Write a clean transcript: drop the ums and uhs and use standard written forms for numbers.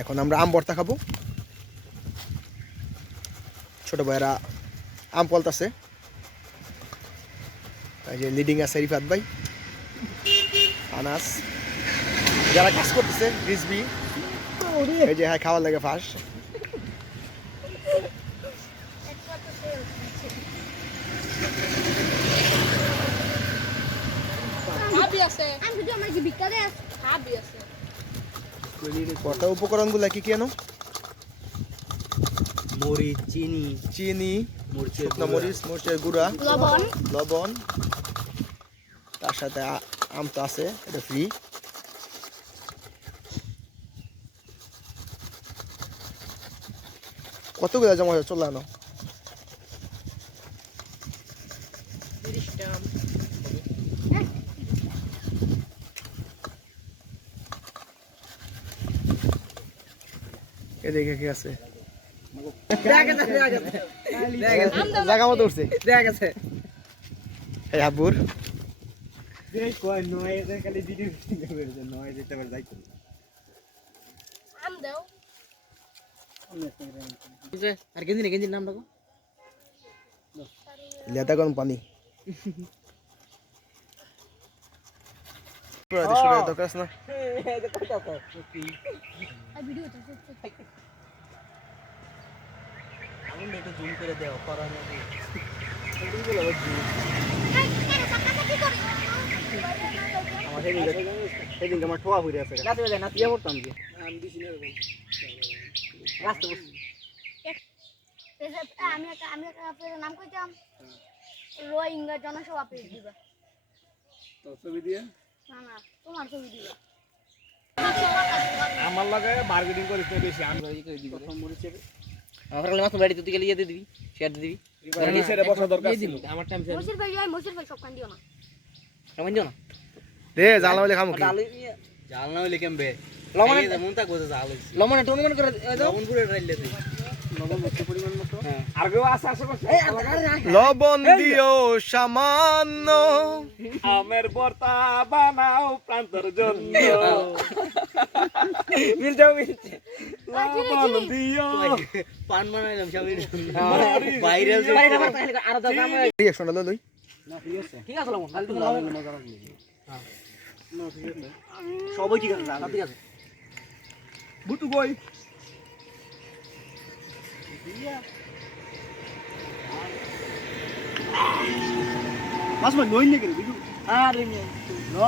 এখন আমরা আম ভর্তা খাবো। ছোট ভাইরা আম পলতাছে, এই যে লিডিং আছে রিফাত ভাই, আনাস, যারা কাজ করতেছে রিজবি, এই যে হ্যাঁ খাওয়ার লাগে ফাঁস। ভর্তা উপকরণগুলো কি কি আনো? মরিচ, চিনি, চিনি, মরিচের শুকনো মরিচ, মরিচের গুঁড়া, লবণ, লবণ, তার সাথে আম তো আছে, এটা ফ্রি। কতগুলো জমা হয়ে চলে আনো? 30টা। এদিকে কি আছে? আম জায়গা মতো উঠছে দেখা গেছে। এই হাবুর আম দাও। আর গেঞ্জির নাম রাখো। লেদা গরম পানি দরকার আছে না? ভিডিও তো আগুন একটু জুম করে দাও, করানো নেই। আমার সেদিনকে আমার ঠোয়া হয়ে আছে। গাছে বাজায় না, ইয়ে করতাম কি গাছতে বসছি। আমি একটা আপনাদের নাম কইতাম, রোহিঙ্গা জনসভা পেজ দিবা। তো ছবি দিয়ে না তোমার ছবি দিবা। আমার লাগে মার্কেটিং করিস না বেশি। আমি প্রথম মরিচের আমার মাত্র বাড়িতে তুই গেলে ইয়ে দিয়ে দিবি, শেয়ার দিয়ে দিবি। নিচে বসা দরকার ছিল। আমার টাইম মসির ভাই সব কান দিও না। সময় দিও না। দে জাল না হলে খামু কি? জাল না হইলে কেমবে? লবণ মন তা গোজা জাল হইছে। লবণ একটু অনুমান করে দাও। লবণ পুরো রাইলে দিই। লবণ একটু পরিমাণ মতো। হ্যাঁ। আর কেউ আছে আশেপাশে? লবণ দিও সামান্য, আমের ভর্তা বানাও প্রান্তর জন্য। মিল যাও মিলছে। লবণ দিও পান বানাইলাম সবাই বাইরে আর দাও কাম রিঅ্যাকশনটা লই। না ঠিক আছে। ঠিক আছে লবণ। খালি তুমি লবণ মজা লাগবে। হ্যাঁ। না ঠিক আছে। সবই ঠিক আছে, না ঠিক আছে। বুতু কই? মাছ নই নাকি রে বিদু? আরে নো